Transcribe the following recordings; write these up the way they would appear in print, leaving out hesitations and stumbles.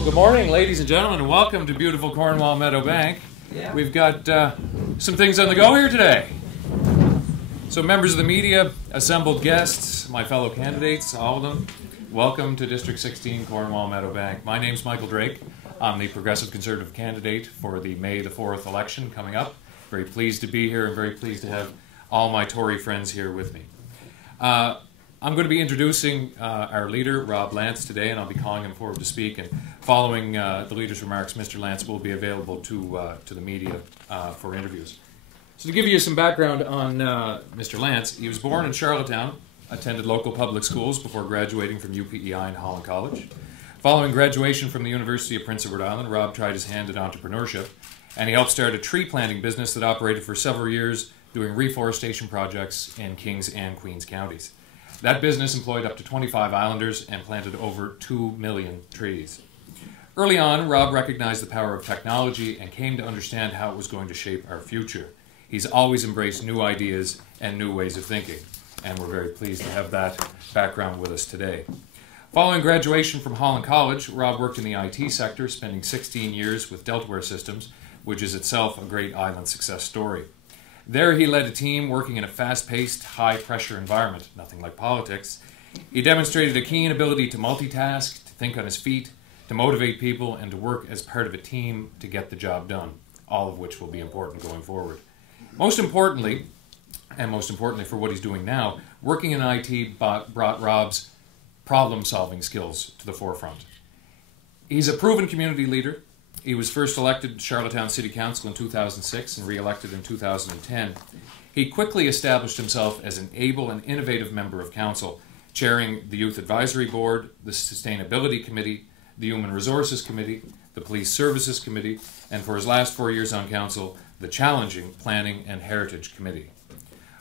Well, good morning, ladies and gentlemen, and welcome to beautiful Cornwall Meadow Bank. Yeah. We've got some things on the go here today. So members of the media, assembled guests, my fellow candidates, all of them, welcome to District 16 Cornwall Meadow Bank. My name's Michael Drake. I'm the Progressive Conservative candidate for the May the 4th election coming up. Very pleased to be here and very pleased to have all my Tory friends here with me. I'm going to be introducing our leader, Rob Lantz, today, and I'll be calling him forward to speak. And following the leader's remarks, Mr. Lantz will be available to the media for interviews. So to give you some background on Mr. Lantz, he was born in Charlottetown, attended local public schools before graduating from UPEI and Holland College. Following graduation from the University of Prince Edward Island, Rob tried his hand at entrepreneurship, and he helped start a tree planting business that operated for several years, doing reforestation projects in Kings and Queens counties. That business employed up to 25 islanders and planted over 2 million trees. Early on, Rob recognized the power of technology and came to understand how it was going to shape our future. He's always embraced new ideas and new ways of thinking, and we're very pleased to have that background with us today. Following graduation from Holland College, Rob worked in the IT sector, spending 16 years with Deltware Systems, which is itself a great island success story. There he led a team working in a fast-paced, high-pressure environment, nothing like politics. He demonstrated a keen ability to multitask, to think on his feet, to motivate people, and to work as part of a team to get the job done, all of which will be important going forward. Most importantly for what he's doing now, working in IT brought Rob's problem-solving skills to the forefront. He's a proven community leader. He was first elected to Charlottetown City Council in 2006 and re-elected in 2010. He quickly established himself as an able and innovative member of council, chairing the Youth Advisory Board, the Sustainability Committee, the Human Resources Committee, the Police Services Committee, and for his last 4 years on council, the challenging Planning and Heritage Committee.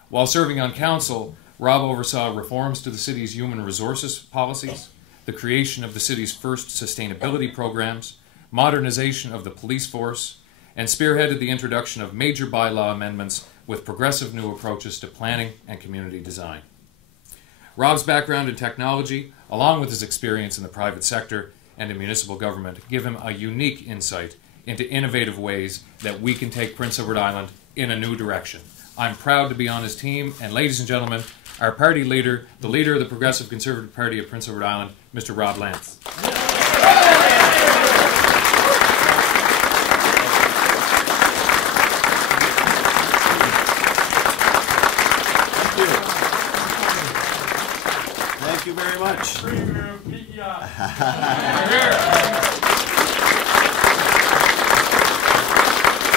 While serving on council, Rob oversaw reforms to the city's human resources policies, the creation of the city's first sustainability programs, modernization of the police force, and spearheaded the introduction of major bylaw amendments with progressive new approaches to planning and community design. Rob's background in technology, along with his experience in the private sector and in municipal government, give him a unique insight into innovative ways that we can take Prince Edward Island in a new direction. I'm proud to be on his team, and ladies and gentlemen, our party leader, the leader of the Progressive Conservative Party of Prince Edward Island, Mr. Rob Lantz. Thank you very much.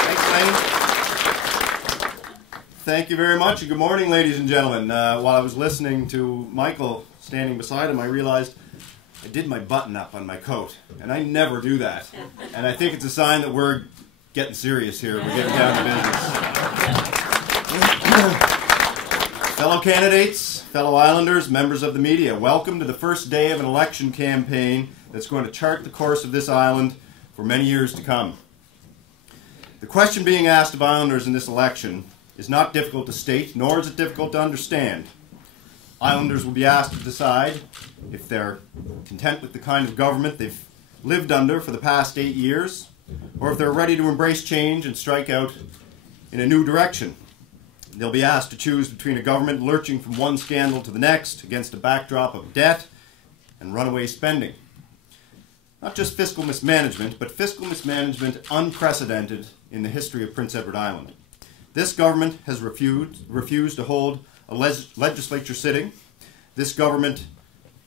Thanks, Lane. Thank you very much, and good morning, ladies and gentlemen. While I was listening to Michael standing beside him, I realized I did my button up on my coat, and I never do that. And I think it's a sign that we're getting serious here. We're getting down to business. Fellow candidates, fellow Islanders, members of the media, welcome to the first day of an election campaign that's going to chart the course of this island for many years to come. The question being asked of Islanders in this election is not difficult to state, nor is it difficult to understand. Islanders will be asked to decide if they're content with the kind of government they've lived under for the past 8 years, or if they're ready to embrace change and strike out in a new direction. They'll be asked to choose between a government lurching from one scandal to the next against a backdrop of debt and runaway spending. Not just fiscal mismanagement, but fiscal mismanagement unprecedented in the history of Prince Edward Island. This government has refused to hold a legislature sitting. This government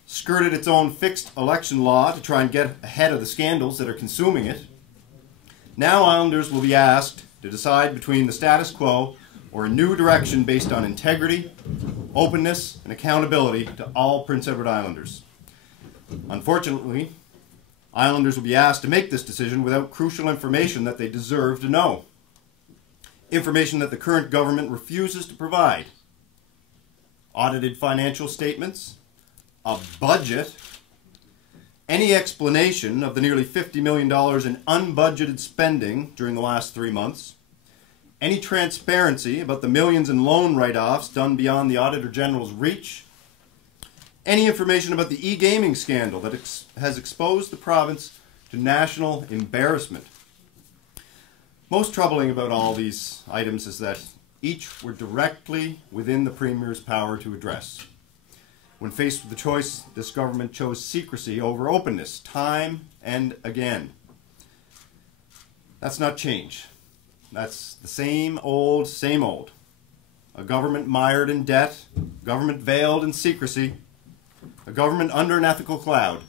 skirted its own fixed election law to try and get ahead of the scandals that are consuming it. Now Islanders will be asked to decide between the status quo or a new direction based on integrity, openness, and accountability to all Prince Edward Islanders. Unfortunately, Islanders will be asked to make this decision without crucial information that they deserve to know. Information that the current government refuses to provide. Audited financial statements, a budget, any explanation of the nearly $50 million in unbudgeted spending during the last 3 months, any transparency about the millions in loan write-offs done beyond the Auditor General's reach, any information about the e-gaming scandal that has exposed the province to to national embarrassment. Most troubling about all these items is that each were directly within the Premier's power to address. When faced with the choice, this government chose secrecy over openness, time and again. That's not change. That's the same old, same old. A government mired in debt, a government veiled in secrecy, a government under an ethical cloud.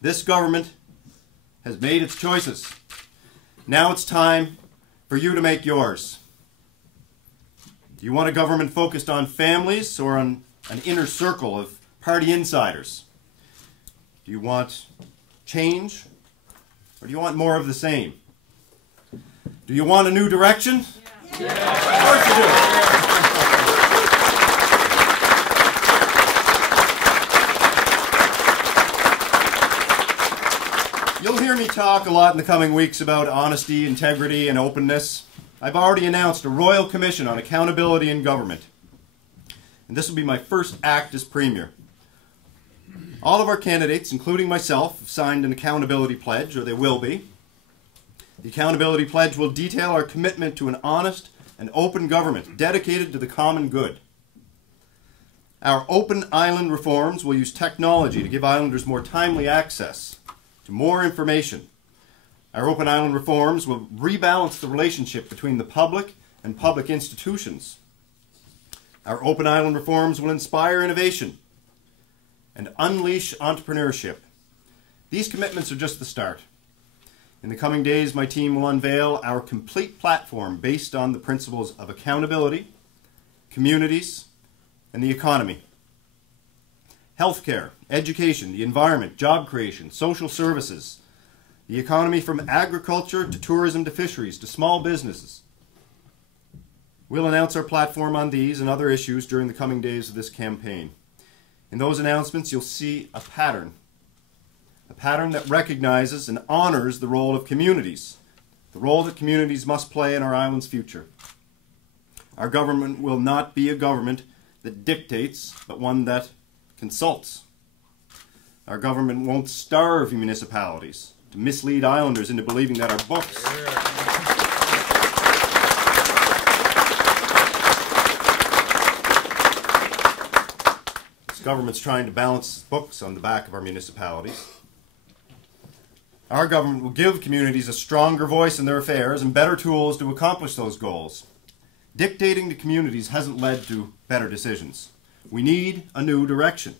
This government has made its choices. Now it's time for you to make yours. Do you want a government focused on families or on an inner circle of party insiders? Do you want change or do you want more of the same? Do you want a new direction? Yeah. Of course you do. You'll hear me talk a lot in the coming weeks about honesty, integrity, and openness. I've already announced a Royal Commission on Accountability in Government. And this will be my first act as Premier. All of our candidates, including myself, have signed an accountability pledge, or they will be. The accountability pledge will detail our commitment to an honest and open government dedicated to the common good. Our open island reforms will use technology to give islanders more timely access to more information. Our open island reforms will rebalance the relationship between the public and public institutions. Our open island reforms will inspire innovation and unleash entrepreneurship. These commitments are just the start. In the coming days, my team will unveil our complete platform based on the principles of accountability, communities, and the economy. Healthcare, education, the environment, job creation, social services, the economy from agriculture to tourism to fisheries to small businesses. We'll announce our platform on these and other issues during the coming days of this campaign. In those announcements, you'll see a pattern that recognizes and honors the role of communities, the role that communities must play in our island's future. Our government will not be a government that dictates, but one that consults. Our government won't starve municipalities to mislead islanders into believing that our books This government's trying to balance books on the back of our municipalities. Our government will give communities a stronger voice in their affairs and better tools to accomplish those goals. Dictating to communities hasn't led to better decisions. We need a new direction.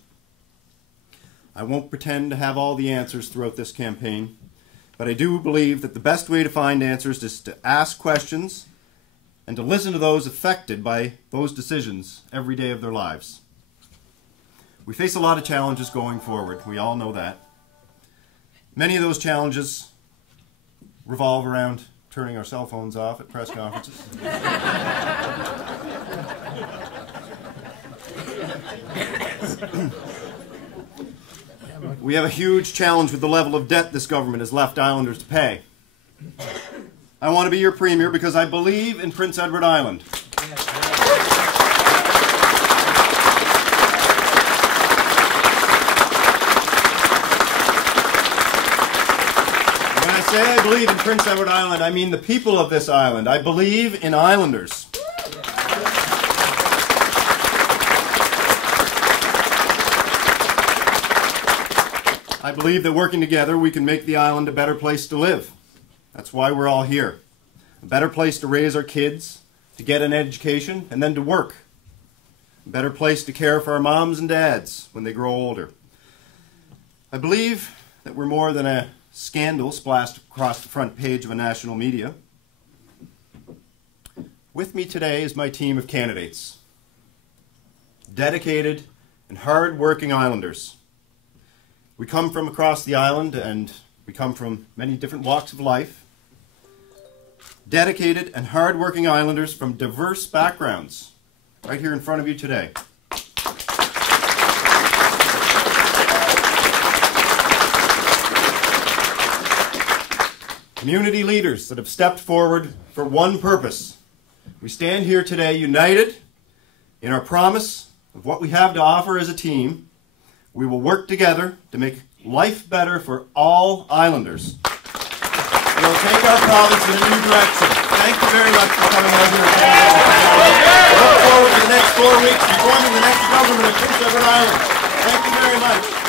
I won't pretend to have all the answers throughout this campaign, but I do believe that the best way to find answers is to ask questions and to listen to those affected by those decisions every day of their lives. We face a lot of challenges going forward. We all know that. Many of those challenges revolve around turning our cell phones off at press conferences. We have a huge challenge with the level of debt this government has left islanders to pay. I want to be your Premier because I believe in Prince Edward Island. When I say I believe in Prince Edward Island, I mean the people of this island. I believe in islanders. I believe that working together we can make the island a better place to live. That's why we're all here. A better place to raise our kids, to get an education, and then to work. A better place to care for our moms and dads when they grow older. I believe that we're more than a scandal splashed across the front page of a national media. With me today is my team of candidates. Dedicated and hard-working islanders. We come from across the island and we come from many different walks of life. Dedicated and hard-working islanders from diverse backgrounds, right here in front of you today. Community leaders that have stepped forward for one purpose. We stand here today united in our promise of what we have to offer as a team. We will work together to make life better for all islanders. We'll take our province in a new direction. Thank you very much for coming out here. Look forward to the next 4 weeks and forming the next government of Prince Edward Island. Thank you very much.